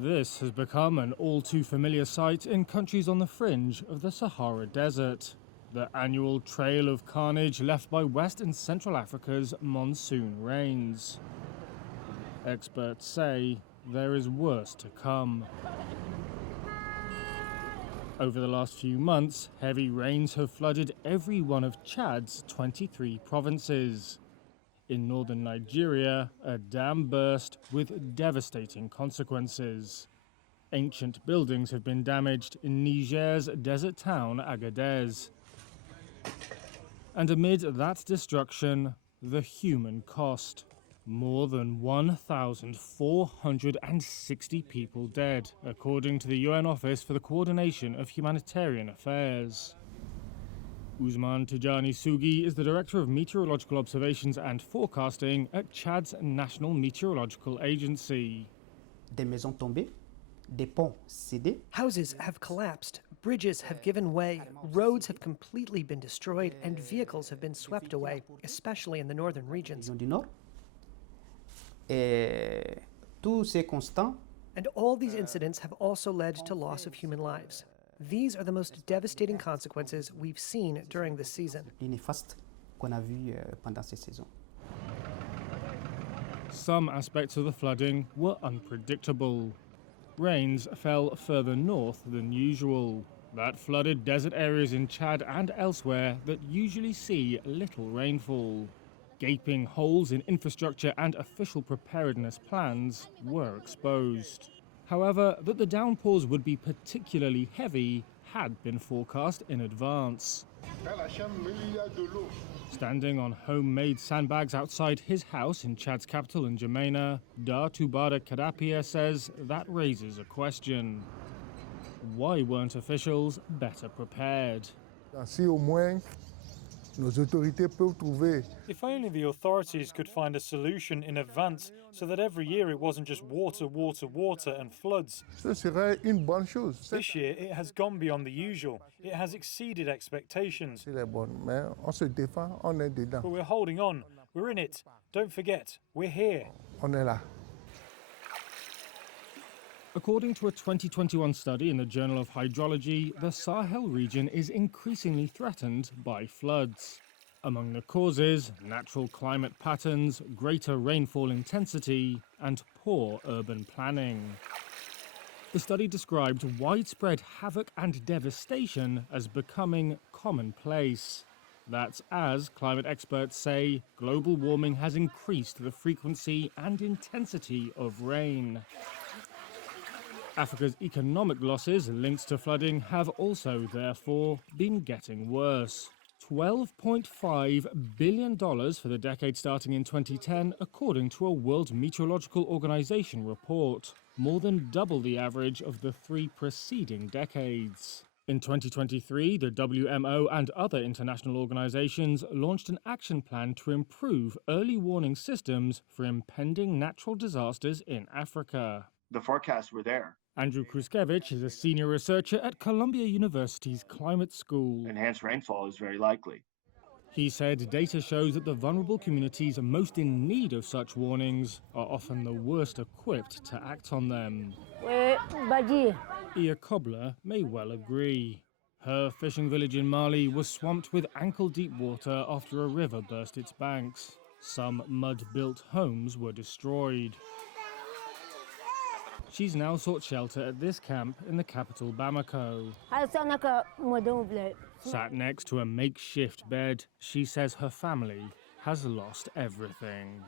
This has become an all-too-familiar sight in countries on the fringe of the Sahara Desert. The annual trail of carnage left by West and Central Africa's monsoon rains. Experts say there is worse to come. Over the last few months, heavy rains have flooded every one of Chad's 23 provinces. In northern Nigeria, a dam burst with devastating consequences. Ancient buildings have been damaged in Niger's desert town Agadez. And amid that destruction, the human cost. More than 1,460 people dead, according to the UN Office for the Coordination of Humanitarian Affairs. Ousmane Tijani Sougui is the Director of Meteorological Observations and Forecasting at Chad's National Meteorological Agency. Des maisons tombées, des ponts cédés. Houses have collapsed, bridges have given way, roads have completely been destroyed, and vehicles have been swept away, especially in the northern regions. Du Nord. Et tous ces constants. And all these incidents have also led to loss of human lives. These are the most devastating consequences we've seen during this season. Les néfastes qu'on a vus pendant ces saisons. Some aspects of the flooding were unpredictable. Rains fell further north than usual. That flooded desert areas in Chad and elsewhere that usually see little rainfall. Gaping holes in infrastructure and official preparedness plans were exposed. However, that the downpours would be particularly heavy had been forecast in advance. Standing on homemade sandbags outside his house in Chad's capital in N'Djamena, Dar Toubada Kadapia says that raises a question. Why weren't officials better prepared? If only the authorities could find a solution in advance so that every year it wasn't just water, water, water and floods. This year it has gone beyond the usual. It has exceeded expectations. But we're holding on. We're in it. Don't forget, we're here. According to a 2021 study in the Journal of Hydrology, the Sahel region is increasingly threatened by floods. Among the causes, natural climate patterns, greater rainfall intensity, and poor urban planning. The study described widespread havoc and devastation as becoming commonplace. That's as, climate experts say, global warming has increased the frequency and intensity of rain. Africa's economic losses linked to flooding have also, therefore, been getting worse. $12.5 billion for the decade starting in 2010, according to a World Meteorological Organization report, more than double the average of the 3 preceding decades. In 2023, the WMO and other international organizations launched an action plan to improve early warning systems for impending natural disasters in Africa. The forecasts were there. Andrew Kruskevich is a senior researcher at Columbia University's Climate School. Enhanced rainfall is very likely. He said data shows that the vulnerable communities most in need of such warnings are often the worst equipped to act on them. Ia Kobler may well agree. Her fishing village in Mali was swamped with ankle-deep water after a river burst its banks. Some mud-built homes were destroyed. She's now sought shelter at this camp in the capital Bamako. Sat next to a makeshift bed, she says her family has lost everything.